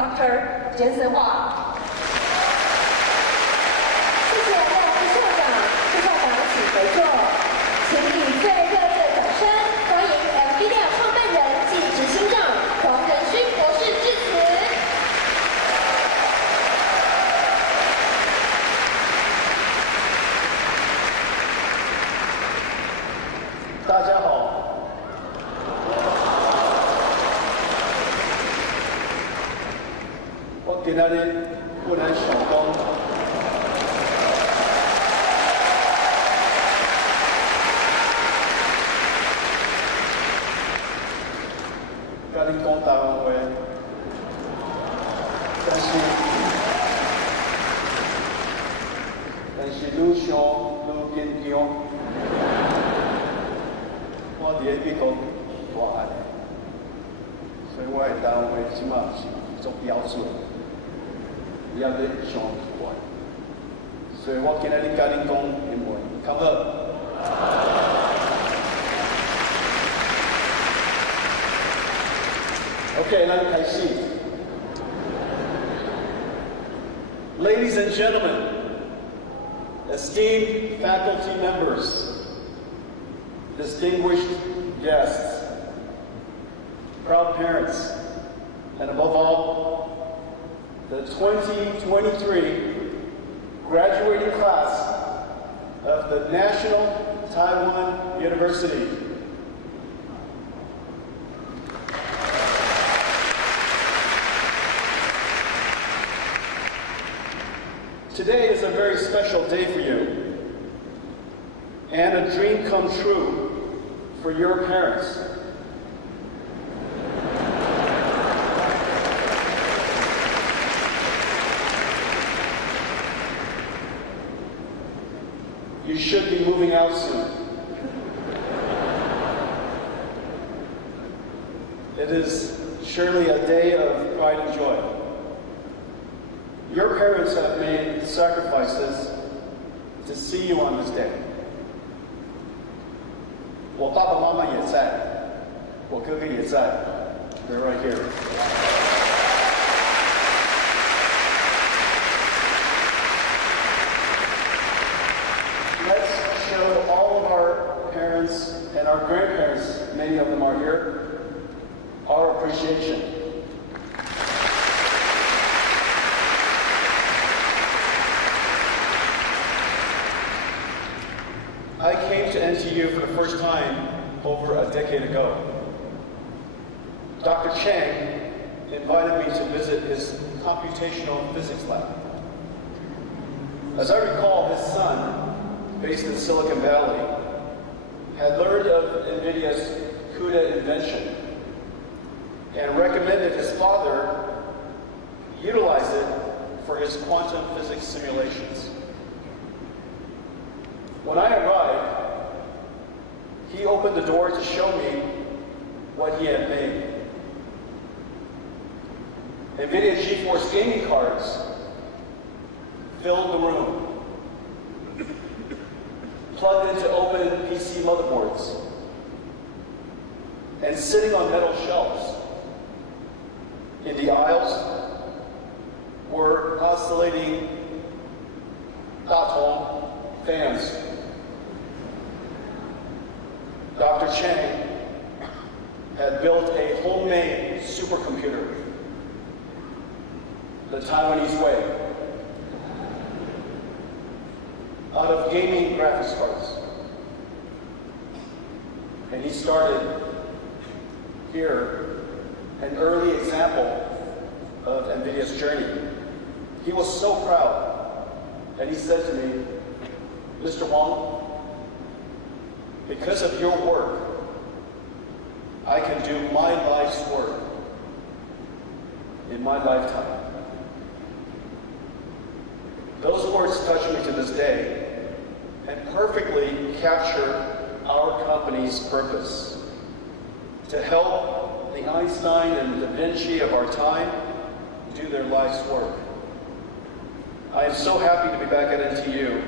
Dr. 简森华。谢谢廖副校长、副校长请回座，请以最热烈的掌声欢迎 Nvidia 创办人暨执行长黄仁勋博士致辞。大家好，我今天不能想讲，跟你讲台湾话，但是愈想愈紧张。我伫咧美国大汉，所以我的台湾话即马是足标准，也咧上怪，所以我今日甲恁讲英文，较好。OK， 咱开始。Ladies and gentlemen, esteemed faculty members,distinguished guests, proud parents, and above all, the 2023 graduating class of the National Taiwan University. Today is a very special day for you, and a dream come true for your parents. You should be moving out soon. It is surely a day of pride and joy. Your parents have made sacrifices to see you on this day. 我爸爸妈妈也在，我哥哥也在。They're right here. Let's show all of our parents and our grandparents, many of them are here, our appreciation. I came to NTU for the first time over a decade ago. Dr. Chang invited me to visit his computational physics lab. As I recall, his son, based in Silicon Valley, had learned of Nvidia's CUDA invention and recommended his father utilize it for his quantum physics simulations. When I arrived, he opened the door to show me what he had made. Nvidia GeForce gaming cards filled the room, plugged into open PC motherboards, and sitting on metal shelves. In the aisles were oscillating Daton fans. Dr. Chang had built a homemade supercomputer, the Taiwanese way, out of gaming graphics cards. And he started here an early example of Nvidia's journey. He was so proud, and he said to me, Mr. Wong, because of your work, I can do my life's work in my lifetime. Those words touch me to this day and perfectly capture our company's purpose: to help the Einstein and Da Vinci of our time do their life's work. I am so happy to be back at NTU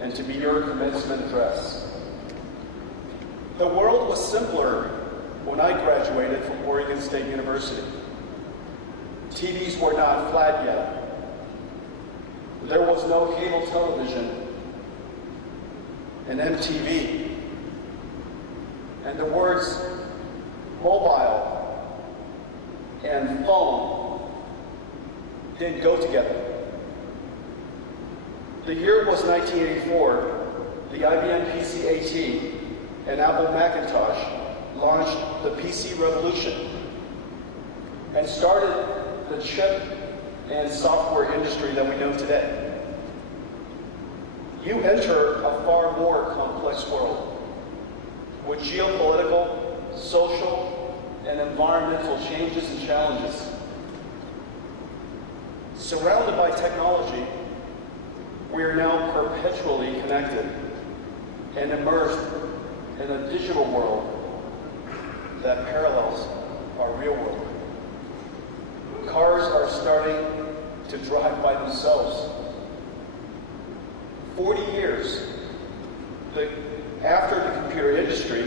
and to be your commencement address. The world was simpler when I graduated from Oregon State University. TVs were not flat yet. There was no cable television and MTV. And the words mobile and phone didn't go together. The year was 1984. The IBM PC-AT and Apple Macintosh launched the PC revolution and started the chip and software industry that we know today. You enter a far more complex world with geopolitical, social, and environmental changes and challenges. Surrounded by technology, we are now perpetually connected and immersed in a digital world that parallels our real world. Cars are starting to drive by themselves. 40 years after the computer industry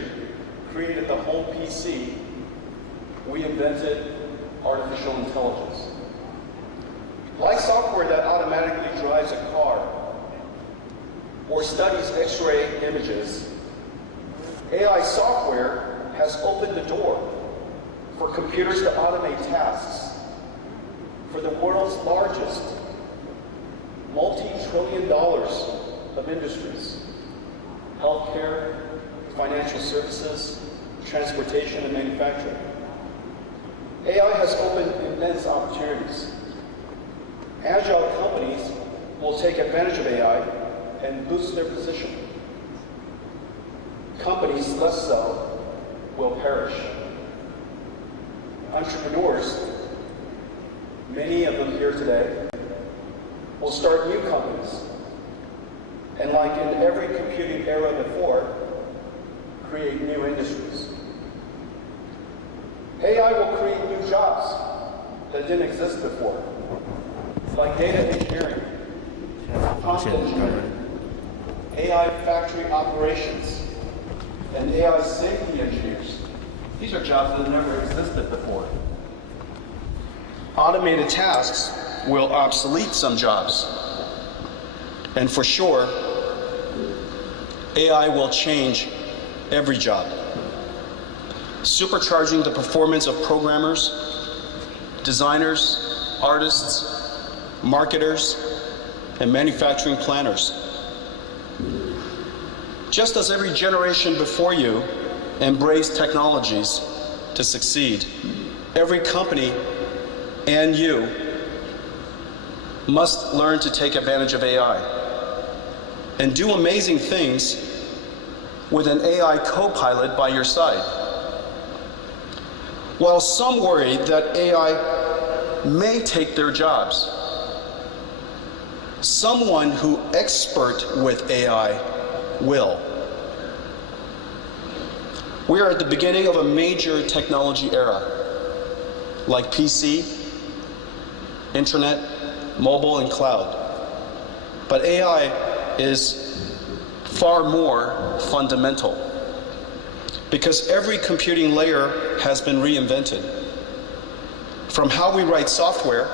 created the home PC, we invented artificial intelligence. Like software that automatically drives a car or studies X-ray images, AI software has opened the door for computers to automate tasks for the world's largest multi-trillion dollars of industries: healthcare, financial services, transportation, and manufacturing. AI has opened immense opportunities. Agile companies will take advantage of AI and boost their position. Companies less so will perish. Entrepreneurs, many of them here today, will start new companies. And like in every computing era before, create new industries. AI will create new jobs that didn't exist before, like data engineering, prompt engineering, AI factory operations, and AI safety engineers. These are jobs that never existed before. Automated tasks will obsolete some jobs. And for sure, AI will change every job, supercharging the performance of programmers, designers, artists, marketers, and manufacturing planners. Just as every generation before you embraced technologies to succeed, every company and you must learn to take advantage of AI and do amazing things with an AI co-pilot by your side. While some worry that AI may take their jobs, someone who expert with AI will. We are at the beginning of a major technology era, like PC, internet, mobile, and cloud. But AI is far more fundamental because every computing layer has been reinvented. From how we write software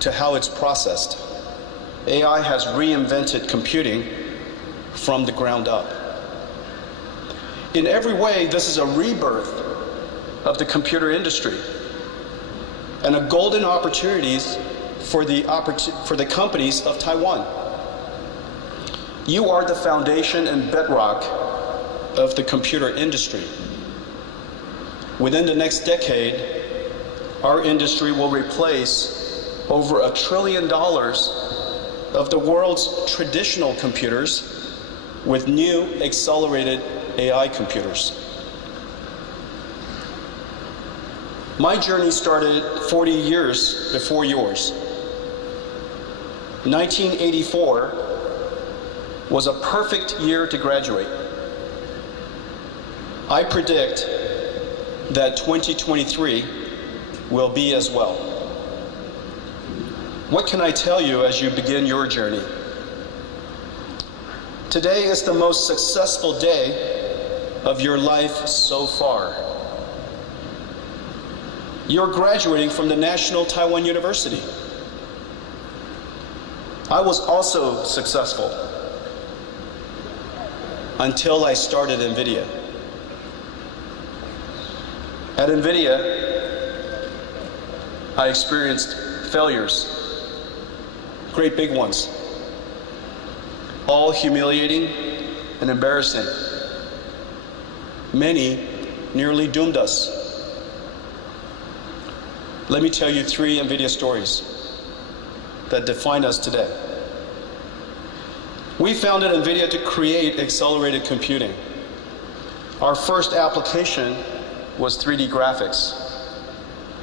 to how it's processed, AI has reinvented computing from the ground up. In every way, this is a rebirth of the computer industry and a golden opportunities for the companies of Taiwan. You are the foundation and bedrock of the computer industry. Within the next decade, our industry will replace over $1 trillion of the world's traditional computers with new accelerated AI computers. My journey started 40 years before yours. 1984 was a perfect year to graduate. I predict that 2023 will be as well. What can I tell you as you begin your journey? Today is the most successful day of your life so far. You're graduating from the National Taiwan University. I was also successful until I started Nvidia. At Nvidia, I experienced failures, great big ones, all humiliating and embarrassing. Many nearly doomed us. Let me tell you 3 Nvidia stories that define us today. We founded Nvidia to create accelerated computing. Our first application was 3D graphics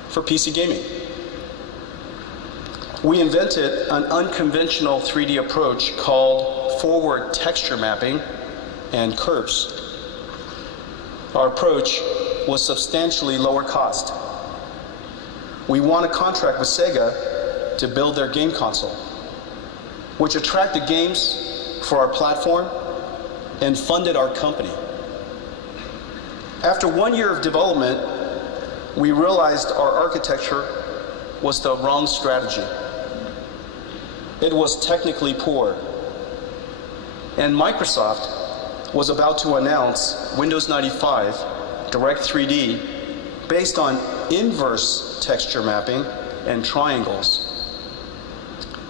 for PC gaming. We invented an unconventional 3D approach called forward texture mapping and curves. Our approach was substantially lower cost. We won a contract with Sega to build their game console, which attracted games for our platform and funded our company. After 1 year of development, we realized our architecture was the wrong strategy. It was technically poor. And Microsoft was about to announce Windows 95 Direct 3D based on inverse texture mapping and triangles.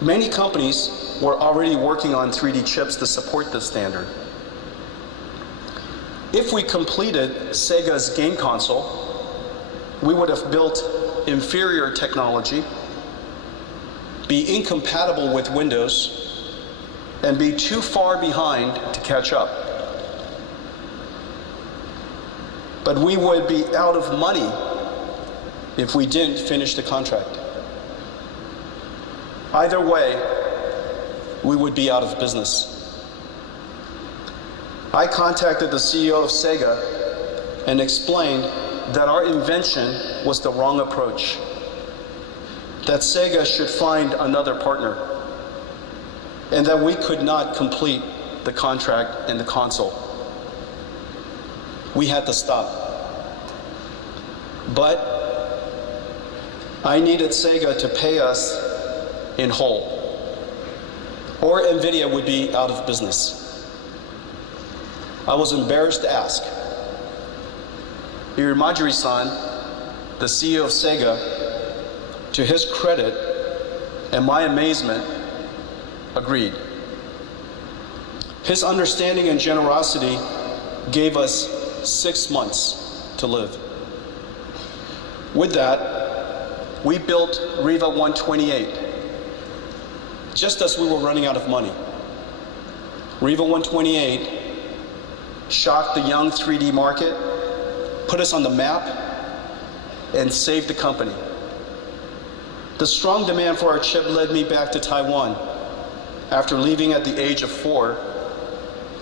Many companies were already working on 3D chips to support this standard. If we completed Sega's game console, we would have built inferior technology, be incompatible with Windows, and be too far behind to catch up. But we would be out of money if we didn't finish the contract. Either way, we would be out of business. I contacted the CEO of Sega and explained that our invention was the wrong approach, that Sega should find another partner, and that we could not complete the contract and the console. We had to stop. But I needed Sega to pay us in whole, or Nvidia would be out of business. I was embarrassed to ask. Irimajiri-san, the CEO of Sega, to his credit and my amazement, agreed. His understanding and generosity gave us 6 months to live. With that, we built Riva 128, just as we were running out of money. Riva 128 shocked the young 3D market, put us on the map, and saved the company. The strong demand for our chip led me back to Taiwan after leaving at the age of 4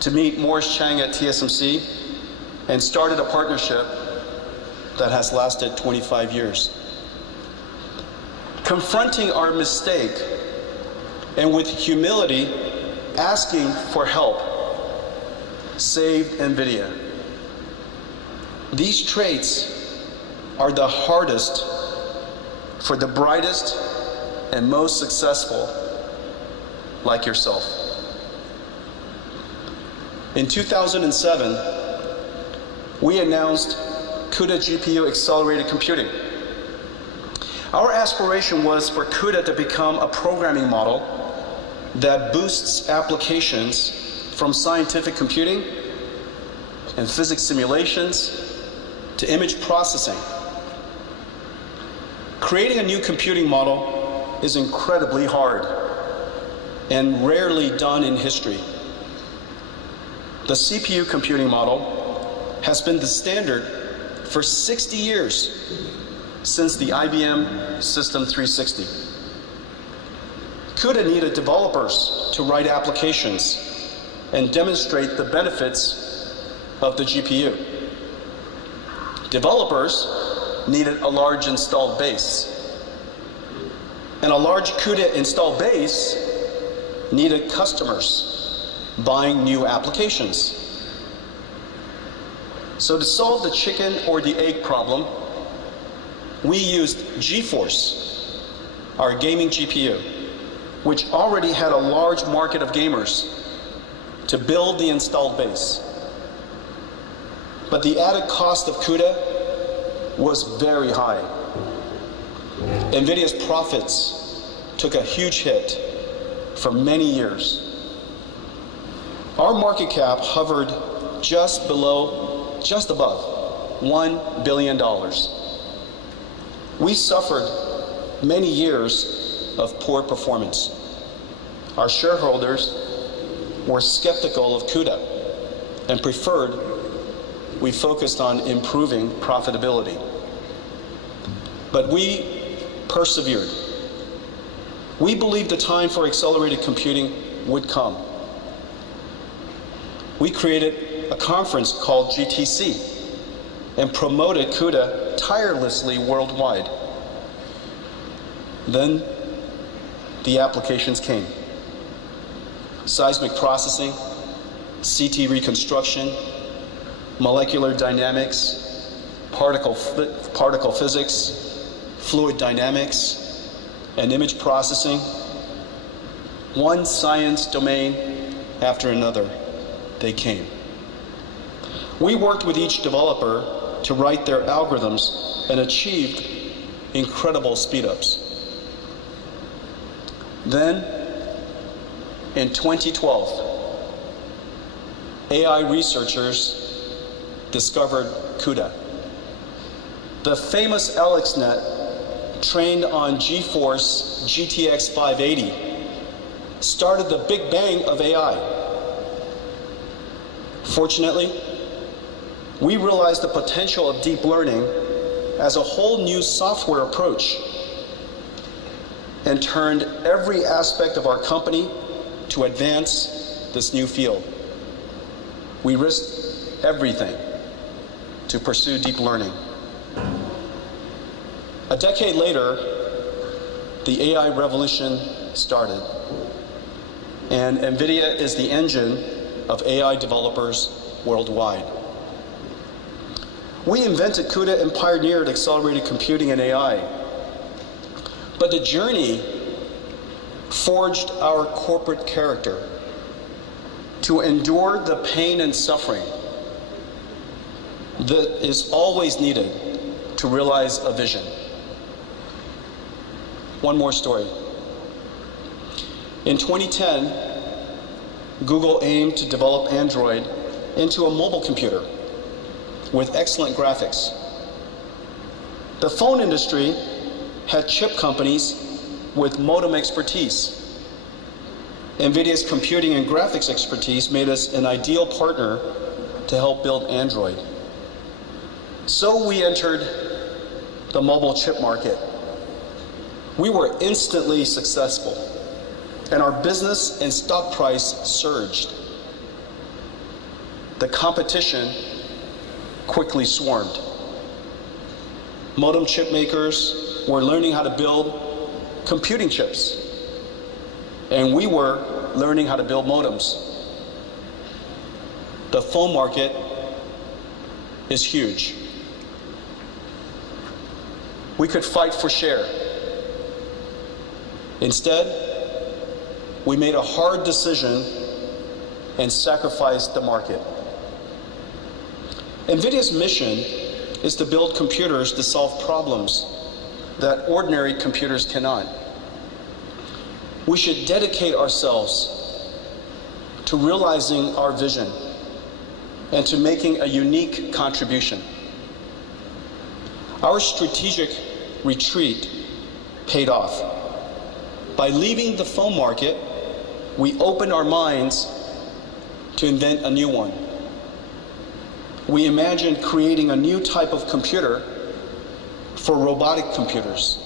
to meet Morris Chang at TSMC and started a partnership that has lasted 25 years. Confronting our mistake and with humility asking for help saved Nvidia. These traits are the hardest for the brightest and most successful like yourself. In 2007, we announced CUDA GPU accelerated computing. Our aspiration was for CUDA to become a programming model that boosts applications from scientific computing and physics simulations to image processing. Creating a new computing model is incredibly hard and rarely done in history. The CPU computing model has been the standard for 60 years, since the IBM System 360. CUDA needed developers to write applications and demonstrate the benefits of the GPU. Developers needed a large installed base. And a large CUDA installed base needed customers buying new applications. So to solve the chicken or the egg problem, we used GeForce, our gaming GPU, which already had a large market of gamers, to build the installed base. But the added cost of CUDA was very high. Nvidia's profits took a huge hit for many years. Our market cap hovered just above $1 billion. We suffered many years of poor performance. Our shareholders were skeptical of CUDA and preferred we focused on improving profitability. But we persevered. We believed the time for accelerated computing would come. We created a conference called GTC and promoted CUDA tirelessly worldwide. Then the applications came. Seismic processing, CT reconstruction, molecular dynamics, particle physics, fluid dynamics, and image processing. One science domain after another, they came. We worked with each developer to write their algorithms and achieved incredible speedups. Then, in 2012, AI researchers discovered CUDA. The famous AlexNet, trained on GeForce GTX 580, started the Big Bang of AI. Fortunately, we realized the potential of deep learning as a whole new software approach and turned every aspect of our company to advance this new field. We risked everything to pursue deep learning. A decade later, the AI revolution started, and Nvidia is the engine of AI developers worldwide. We invented CUDA and pioneered accelerated computing and AI. But the journey forged our corporate character to endure the pain and suffering that is always needed to realize a vision. One more story. In 2010, Google aimed to develop Android into a mobile computer with excellent graphics. The phone industry had chip companies with modem expertise. Nvidia's computing and graphics expertise made us an ideal partner to help build Android. So we entered the mobile chip market. We were instantly successful, and our business and stock price surged. The competition quickly swarmed. Modem chip makers were learning how to build computing chips, and we were learning how to build modems. The phone market is huge. We could fight for share. Instead, we made a hard decision and sacrificed the market. Nvidia's mission is to build computers to solve problems that ordinary computers cannot. We should dedicate ourselves to realizing our vision and to making a unique contribution. Our strategic retreat paid off. By leaving the phone market, we opened our minds to invent a new one. We imagined creating a new type of computer for robotic computers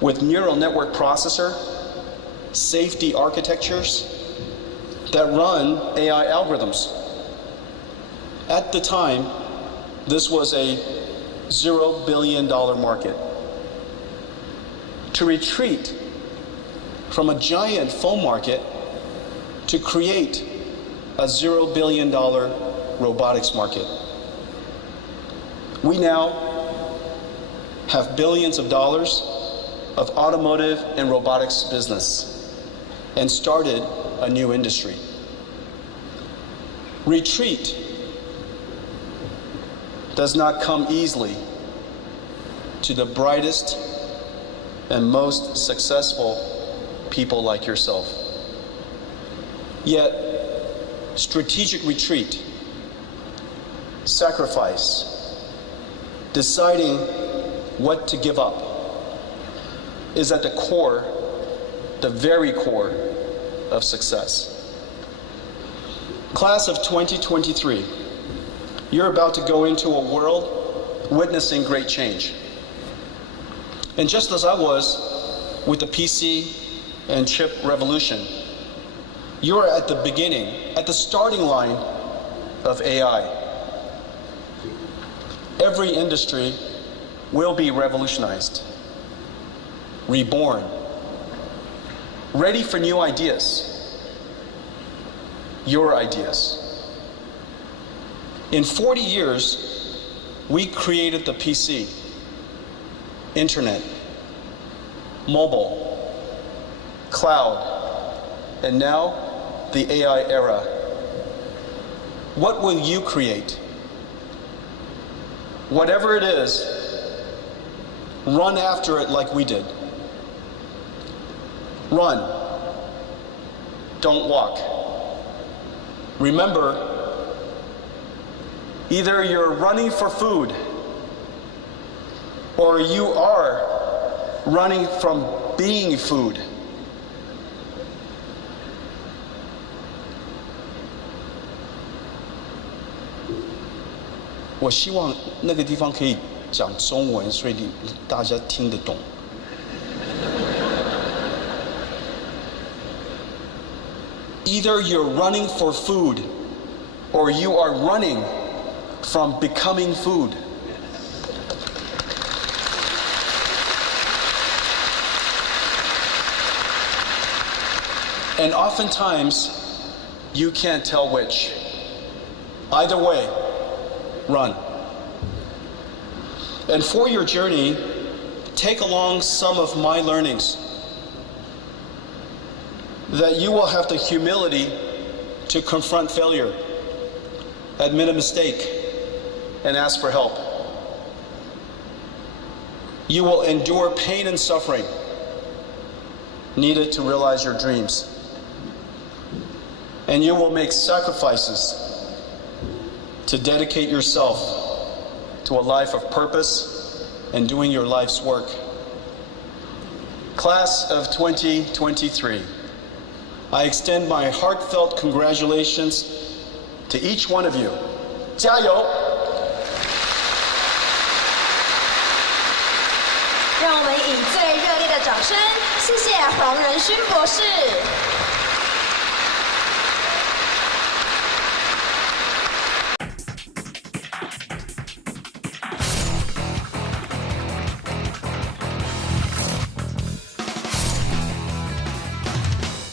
with neural network processor, safety architectures that run AI algorithms. At the time, this was a $0 billion market. To retreat from a giant phone market to create a $0 billion robotics market. We now have billions of dollars of automotive and robotics business and started a new industry. Retreat does not come easily to the brightest and most successful people like yourself. Yet, strategic retreat, sacrifice, deciding what to give up is at the core, the very core of success. Class of 2023, you're about to go into a world witnessing great change. And just as I was with the PC and chip revolution, you're at the beginning, at the starting line of AI. Every industry will be revolutionized, reborn, ready for new ideas, your ideas. In 40 years, we created the PC, internet, mobile, cloud, and now the AI era. What will you create? Whatever it is, run after it like we did. Run. Don't walk. Remember, either you're running for food or you are running from being food. I 希望那个地方可以讲中文，所以大家听得懂。Either you're running for food, or you are running from becoming food. And oftentimes, you can't tell which. Either way, run. And for your journey, take along some of my learnings, that you will have the humility to confront failure, admit a mistake, and ask for help. You will endure pain and suffering needed to realize your dreams. And you will make sacrifices to dedicate yourself to a life of purpose and doing your life's work. Class of 2023, I extend my heartfelt congratulations to each one of you. 加油! 让我们以最热烈的掌声，谢谢黄仁勋博士。